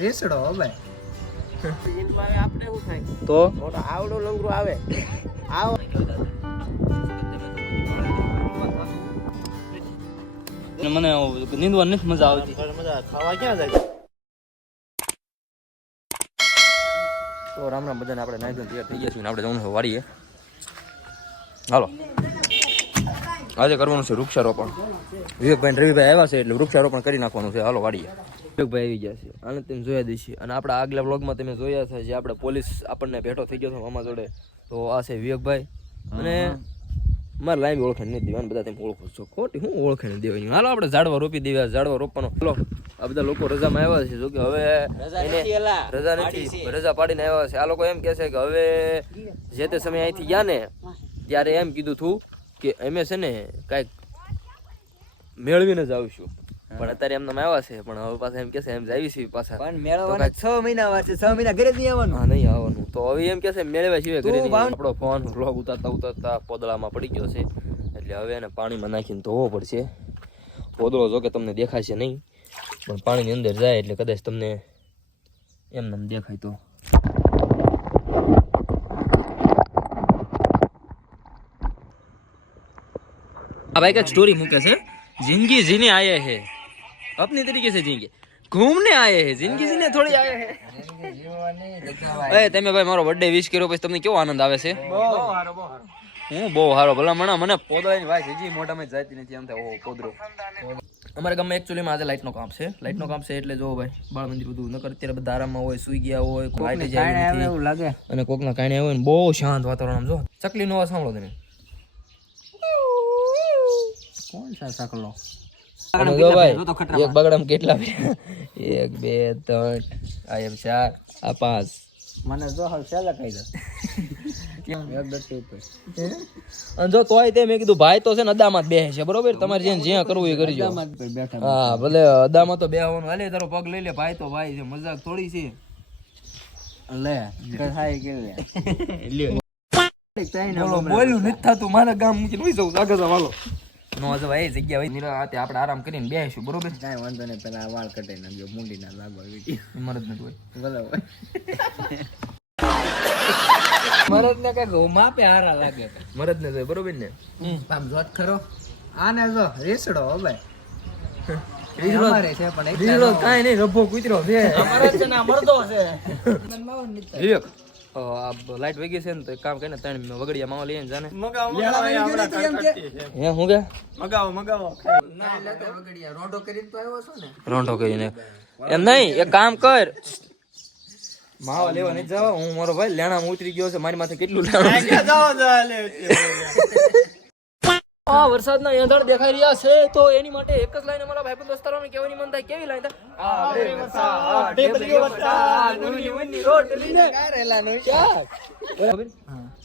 રેસડો હો ભાઈ. આપણે શું થાય તો મોટો આવડો લંગરો આવે આવો મને નીંદવા નથી મજા આવતી. મજા ખાવા ક્યાં જાય તો રામ રામ બધાને. આપણે નાઈ ધોઈને તૈયાર થઈ ગયા છીએ ને આપણે જવાનું છે વાડીએ. હાલો આજે કરવાનું છે વૃક્ષારોપણ. વિવેકભાઈ રવિભાઈ આવ્યા છે એટલે વૃક્ષારોપણ કરી નાખવાનું છે. હાલો વાડીએ. વિવેકભાઈ આવી ગયા છે અને તમે જોયા દઈશું. અને આપણા આગલા બ્લોગમાં તમે જોયા છે જે આપણે પોલીસ આપણને ભેટો થઈ ગયો છે મામા જોડે. તો આ છે વિવેકભાઈ અને મારે લાઈન ઓળખાણ નથી દેવાની. બધા તમે ઓળખો છો ખોટી હું ઓળખાણ દેવાની. હાલો આપણે ઝાડવા રોપી દેવા. ઝાડવા રોપવાનો હાલો. આ બધા લોકો રજામાં આવ્યા છે. જો કે હવે રજા નથી, રજા પાડીને આવ્યા છે. આ લોકો એમ કહે છે કે હવે જે તે સમય અહીંથી ગયા ને ત્યારે એમ કીધું હતું કે અમે છે ને કાંઈક મેળવીને જ આવીશું. પણ અત્યારે એમને આવ્યા છે પણ હવે પાછા એમ કે છે એમ જ આવી છે પાછા. પણ મેળવવાના 6 મહિના વાર છે. 6 મહિના ઘરે જ નહીં આવવાનું. હા નહીં આવવાનું. તો હવે એમ કે છે મેળવ્યા સિવાય ઘરે નહીં. આપણો ફોન વ્લોગ ઉતારતા પોદળામાં પડી ગયો છે એટલે હવે એને પાણીમાં નાખીને ધોવો પડશે. પોદળો જો કે તમને દેખાશે નહીં પણ પાણીની અંદર જાય એટલે કદાચ તમને એમને દેખાય. તો આ ભાઈ એક સ્ટોરી મૂકે છે. जिंदगी जीने आए हैं अपने तरीके से जिएंगे, घूमने आए हैं, जिंदगी जीने थोड़ी आए हैं. એ તમે ભાઈ મારો બર્થડે વિશ કર્યો પછી તમને કેવો આનંદ આવે છે? હું બહુ સારો. ભલા મને પોદળાની વાત હજી મોઢામાં જાતી નથી. આમ થાય ઓહો પોદરો. અમારા ગામમાં એકચ્યુઅલીમાં આજે લાઇટનો કામ છે. લાઇટનો કામ છે એટલે જો ભાઈ બાળ મંદિર બધું નકર અત્યારે બધા આરામમાં હોય, સુઈ ગયા હોય, લાઇટ જાય એવું લાગે અને કોકના કારણે આવે ને બહુ શાંત વાતાવરણ. આમ જો ચકલીનો અવાજ સાંભળો તમે. કોણ છે સકલો? જો ભાઈ એક બગડામાં કેટલા 1 2 3 આ એમ 4 આ 5 મને જો હાલ સેલા કહી દે કેમ એક દટ્ટી ઉપર અને જો તોય તે મેં કીધું ભાઈ તો છે ને અદામાં જ બેસે છે બરોબર. તમારે જ્યાં કરવું એ કરજો. હા ભલે અદામાં તો બેહવાનું. હાલે તારો પગ લઈ લે. ભાઈ તો ભાઈ છે, મજાક થોડી છે. લે કથાય કે લે બોલો બોલ્યું નથી થતું. મારા ગામ મૂકીને ઉઈ જવું આગળ વાલો નો જ ભાઈ જગ્યા હોય નિરાતે આપણે આરામ કરીને બેસીશું બરોબર. કાંઈ વાંધો નહીં. પેલા વાળ કટાઈ નાખજો. મુંડી ના લાગવા વિડીયો મરદ નથી હોય બરાબર. મરદ ને કઈ માપે હારા લાગે. મરદ નથી હોય બરોબર ને. આમ જોત ખરો આને જો રેસડો હો ભાઈ. અમારે છે પણ એક કાંઈ નહીં રભો કૂતરો છે. અમારે છે ને મરદો છે. વિવેક આ લાઈટ વગી છે ને તો એક કામ કરીને 3 વગડિયા માવા લઈને જાને. હે હું કે મગાવો ના લેતો વગડિયા રોંઢો કરીને તો આવ્યો છો ને. રોંઢો કરીને એમ નહીં. એક કામ કર માવા લેવા નહીં જાવ. હું મારો ભાઈ લેણામાં ઉતરી ગયો છે. મારી માથે કેટલું લેણું વરસાદના એંધણ દેખાઈ રહ્યા છે તો એની માટે એક જ લાઈન અમારા ભાઈબંધ દોસ્તારોને કહેવાની મન થાય. કેવી લાઈન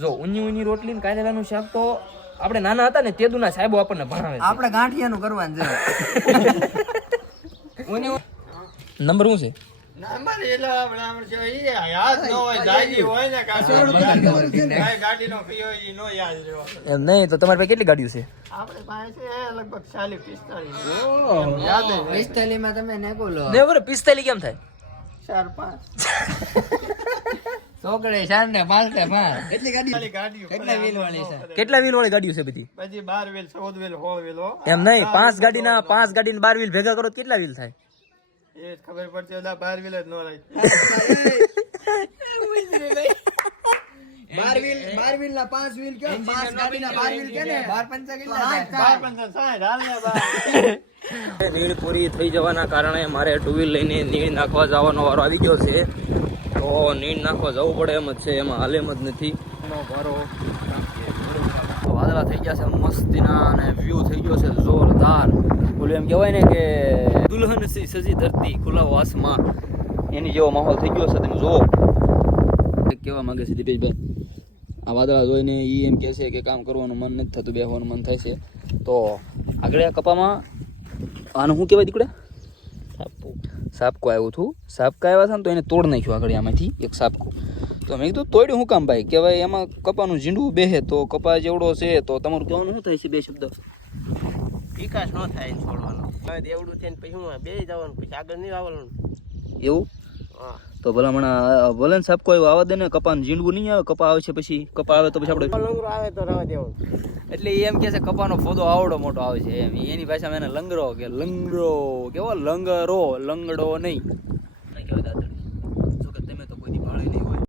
જો ઊંની રોટલી ને કારેલાનું શાક તો આપણે નાના હતા ને તેદુના સાહેબો આપણને ભણાવે. આપણે ગાંઠિયાનું કરવાનું છે. નંબર શું છે? એમ નહીં તો તમારી પાસે કેટલી ગાડીઓ છે? 45 માં તમે ને બોલો 45 કેમ થાય? 4 5 ચોકડે 4 ને 5 ને 5 કેટલી ગાડીઓ કેટલા વ્હીલ વાળી છે? કેટલા વ્હીલ વાળી ગાડીઓ છે બધી? પછી 12 વ્હીલ 14 વ્હીલ 16 વ્હીલ એમ નહીં 5 ગાડીના 12 વ્હીલ ભેગા કરો તો કેટલા વ્હીલ થાય? એ ખબર પડતી 12 વ્હીલ જ નો રહી. 12 વ્હીલ ના 5 વ્હીલ કે 5 ગાડીના 12 વ્હીલ કે ને 12 નીણ પૂરી થઈ જવાના કારણે મારે 2 વ્હીલ લઈને નીણ નાખવા જવાનો વારો આવી ગયો છે. તો નીણ નાખવા જવું પડે એમ જ છે. એમાં હાલ એમ જ નથી. વાદળા થઈ ગયા છે મસ્તીના અને વ્યૂ થઈ ગયો છે જોરદાર. બોલું એમ કહેવાય ને કે દુલ્હન સી સજી ધરતી ખુલ્લા વાસમાં એની જેવો માહોલ થઈ ગયો છે. તમે જુઓ કેવા માંગે છે દીપેશભાઈ. આ વાદળા જોઈને એ એમ કહે છે કે કામ કરવાનું મન નથી થતું, બેસવાનું મન થાય છે. તો આગળ કપામાં આનું શું કહેવાય દીકડા? સાપકો આવ્યું હતું. સાપકા આવ્યા હતા ને તો એને તોડ નાખ્યું આગળ આમાંથી એક સાપકું. તો મેં કીધું તોડ્યું શું કામ ભાઈ? કે ભાઈ એમાં કપાનું ઝીંડું બેસે તો કપા જેવડો છે તો તમારું કહેવાનું શું થાય છે? 2 શબ્દ વિકાસ ન થાય છોડવાનો. એવડું થઈને પછી હું બે જવાનું પછી આગળ નહીં આવવાનું. એવું તો ભલામણા ભલે સાહેબ કોઈ આવવા દે ને કપાનું ઝીંડવું નહીં આવે, કપા આવે છે પછી કપા આવે તો પછી આપણે લંગરો આવે તો રવા દેવો. એટલે એ એમ કે છે કપાનો ફોદો આવડો મોટો આવે છે એમ, એની ભાષામાં એને લંગરો કે લંગરો કેવો લંગરો, લંગડો નહીં કહેવાય દાતડી. જો કે તમે તો કોઈ દી ભાળી નહીં હોય,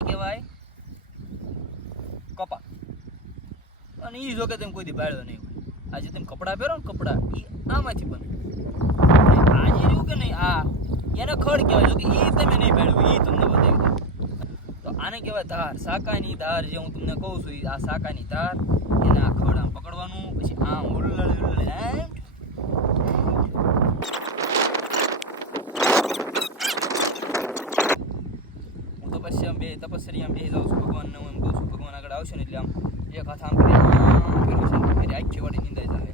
કહેવાય કપા. અને એ જો કે તમે કોઈ દી ભાળ્યો નહીં હોય. આજે તમે કપડાં પહેરો ને કપડાં એ આમાંથી બને. આજે રહ્યું કે નહીં આ એને ખડ કહેવાય, જો કે એ તમે નહીં ભાળ્યું એ તમને બતાવી દઉં. તો આને કહેવાય ધાર, સાકાની ધાર. જે હું તમને કહું છું આ સાકાની ધાર, એને આ ખડ આમ પકડવાનું, પછી આમ હું તો પછી આમ બે તપસ્યા બેસી જાઉં છું ભગવાનને. હું એમ કહું છું ભગવાન આગળ આવશે ને એટલે આમ એક હાથ આમ કરી ફેરવું છે, ફેરી આખી વાળી નિંદાઈ જાય.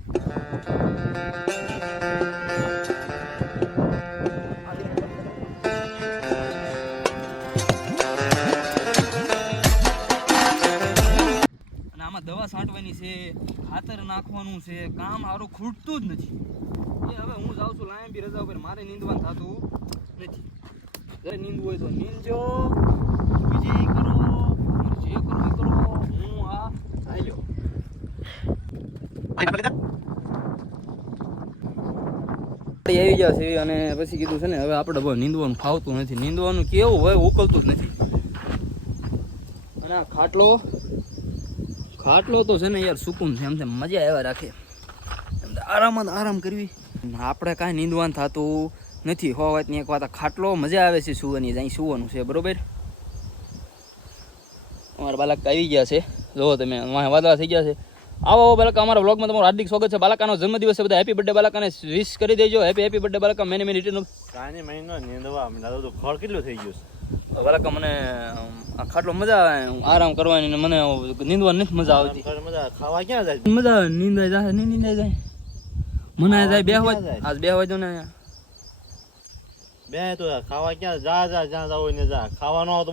દવા છાંટવાની છે, ખાતર નાખવાનું છે, કામ સારું ખૂટતું જ નથી. એ હવે હું જાઉં છું લાંબી રજા ઉપર, મારે નીંદવાનું થતું નથી. ઘરે નીંદવું હોય તો નીંદજો, બીજે કરો, જે કરો એ કરો. હું આ આવ્યો આવી ગયા છે અને પછી કીધું છે ને હવે આપણે બહુ નીંદવાનું ફાવતું નથી. નીંદવાનું કેવું હોય ઉકલતું જ નથી. અને આ ખાટલો તો છે ને યાર સુકૂન છે, એમ છે મજા આવ્યા રાખે, આરામ કરવી. આપણે કાંઈ નીંદવાનું થતું નથી. હો વાતની એક વાત, ખાટલો મજા આવે છે સુવાની, અહીં સુવાનું છે બરોબર. અમારા બાલક આવી ગયા છે, જો તમે વાદળા થઈ ગયા છે. આવો બાલકા, અમારા વ્લોગમાં તમારું હાર્દિક સ્વાગત છે. બાલકાનો જન્મદિવસ છે, બધા હેપી બર્થડે બાલકાને વિશ કરી દેજો. Happy birthday Balka. મેને રિટર્ન કાંઈ મહિનો નીંદવા તો ખડ કેટલું થઈ ગયું છે બાલકા. મને આ ખાટલો મજા આવે આરામ કરવાની, મને નીંદવાની નથી મજા આવતી. ખાવા ક્યાં જાય? મજા આવે, નીંદાઈ જાય નહીં નીંદાઈ જાય. મને જાય બેહવા આજ બેહવા દો ને. બે તો ખાવા ક્યાં જ્યાં જાવ ને જા, ખાવાનો તો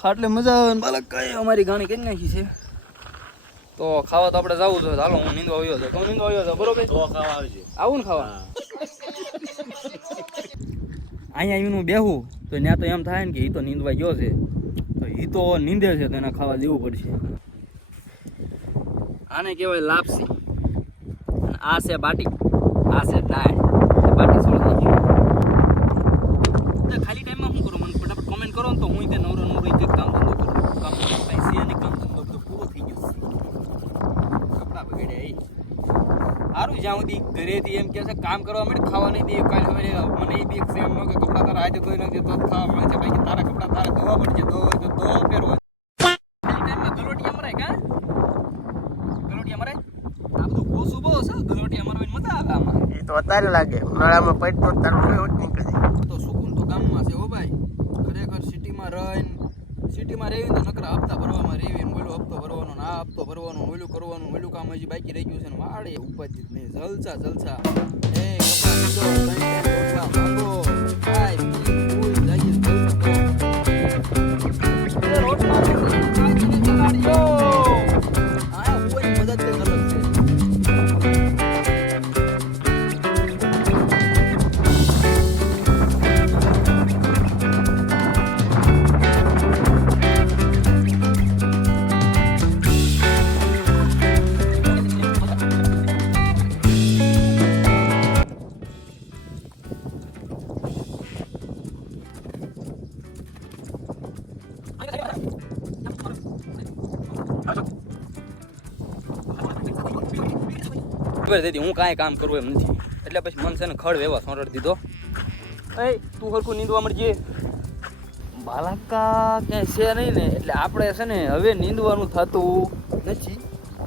ખાટલે મજા આવે. બાલક કઈ અમારી ગાણી કરી નાખી છે, તો ખાવા તો આપણે જવું જોઈએ. હાલો હું નીંદવા આવ્યો હતો, હું નીંદવા આવ્યો હતો બરોબર. તો ખાવા આવજે, આવું ને ખાવા. અહીંયા આવીને હું બેહું તો ત્યાં તો એમ થાય ને કે એ તો નીંદવા ગયો છે, તો એ તો નીંદે છે તો એને ખાવા દેવું પડશે. આને કહેવાય લાપસી, આ છે બાટી, આ છે દાળ. બાટી છોડી નાખી. ખાલી ટાઈમમાં શું કરું, મને ફટાફટ કોમેન્ટ કરો ને તો હું તે નવરો કંઈક કામ ધંધો કરું. કામ ધંધો કાંઈ છે ને કામ ધંધો બધું પૂરો થઈ ગયો. કપડાં બગડ્યા એ સારું. જ્યાં સુધી ઘરેથી એમ કહે છે કામ કરવા માટે ખાવા નહીં દે, કાલે હવે મને એ બીક છે એમ ન કે કપડાં તારા આજે ધોઈ નાખજે તો ખાવા મળે છે. ભાઈ તારા કપડાં તારે ધોવા પડશે, ધોવા તો ધોવા પહેરવો. ખાલી ટાઈમમાં ગલોટિયા મરાય કા ગલોટિયા મરાય. આ બધું ઓછું બહુ છે, ગલોટિયા મરવાની મજા આવે આમાં. એ તો અત્યારે લાગે, ઉનાળામાં પૈટ તો તારું નીકળી જાય. તો સુકૂન તો ગામમાં છે હો ભાઈ. ખરેખર સિટીમાં રહીને રહીને તો નકરા હપ્તા ભરવામાં રેવીને ઓલું હપ્તો ભરવાનો ને આ હપ્તો ભરવાનો, ઓલું કરવાનું, ઓલું કામ હજી બાકી રહી ગયું છે ને વાળે ઉપાધિ જ નહીં. જલસા એ કપડાં લીધો, રોટલા માંગો, ખાય પી ફૂલ જઈએ રોટલા ખાઈને ચલાડ્યો. આ કોઈ મદદ તે અલગ છે. ખબર હતી હું કાંઈ કામ કરવું એમ નથી, એટલે પછી મન છે ને ખડ વેવા સોરડ દીધો. એ તું હરખું નીંદવા મળજે. બાલકા ક્યાંય છે નહીં ને એટલે આપણે છે ને હવે નીંદવાનું થતું નથી.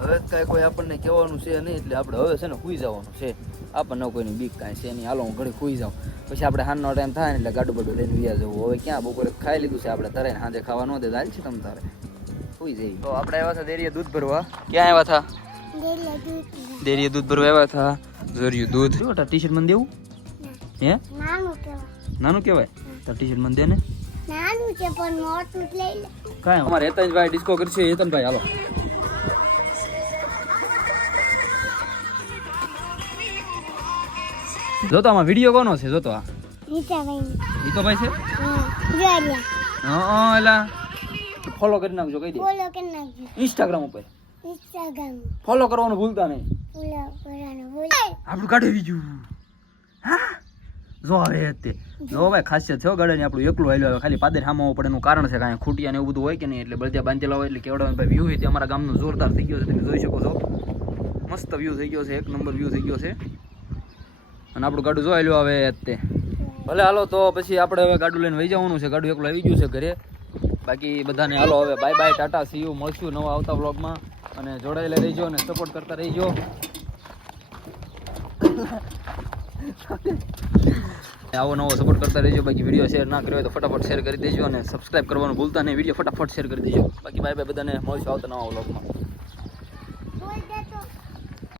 હવે કાંઈ કોઈ આપણને કહેવાનું છે નહીં એટલે આપણે હવે છે ને સૂઈ જવાનું છે. આપણને કોઈની બીક કાંઈ છે નહીં. હાલો હું ઘડી સૂઈ જાઉં, પછી આપણે સાંજનો ટાઈમ થાય ને એટલે ગાડું બાડું લઈને વ્યા જવું. હવે ક્યાં બપોરે ખાઈ લીધું છે આપણે, તરાઈને સાંજે ખાવા ન દે હાલ છે તમ તારે સૂઈ જઈએ. તો આપણે આવ્યા હતા ડેરીએ દૂધ ભરવા. ક્યાં આવ્યા હતા? ડેરીએ દૂધ ભરવા આવ્યા હતા. જોર્યું દૂધ. ટી શર્ટ મને દેવું હે? નાનું કહેવાય તાર ટી શર્ટ મને દે ને. નાનું છે પણ મોટું લઈ લે. કાંઈ અમારે હેતનભાઈ ડિસ્કો કરશે. હેતનભાઈ હાલો. જોતો આમાં વિડીયો કોનો છે? જોતો આ રીતાભાઈ જીતોભાઈ છે જોરિયા હા એલા ફોલો કરી નાખજો કહી દે ફોલો કરી નાખજો ઇન્સ્ટાગ્રામ ઉપર ઇન્સ્ટાગ્રામ ફોલો કરવાનું ભૂલતા નહીં ફોલો કરવાનું ભૂલ આપણું કાઢી બીજું હા જો હવે તે જો ભાઈ ખાસિયત છે ગાડીની આપણું એકલું હાલ્યું આવે ખાલી પાદર સામો પડે એનું કારણ છે કાંઈ ખૂટિયા ને એવું બધું હોય કે નહીં એટલે બળદિયા બાંધેલા હોય એટલે કેવડા ભાઈ વ્યૂ છે અમારા ગામનો જોરદાર થઈ ગયો છે તમે જોઈ શકો છો મસ્ત વ્યૂ થઈ ગયો છે એક નંબર વ્યૂ થઈ ગયો છે અને આપણું ગાડું જો હાલ્યું આવે તે ભલે હાલો તો પછી આપણે હવે ગાડું લઈને વહી જવાનું છે ગાડું એકલું આવી ગયું છે ઘરે બાકી બધાને હાલો હવે bye bye Tata C you મળશું નવા આવતા વ્લોગમાં અને જોડાયેલા રહીજો અને સપોર્ટ કરતા રહીજો આવો નવો સપોર્ટ કરતા રહેજો બાકી વિડીયો શેર ના કર્યો હોય તો ફટાફટ શેર કરી દેજો અને સબસ્ક્રાઇબ કરવાનું ભૂલતા નહીં વિડીયો ફટાફટ શેર કરી દેજો બાકી બાય બાય બધાને મળશું આવતા નવા વ્લોગમાં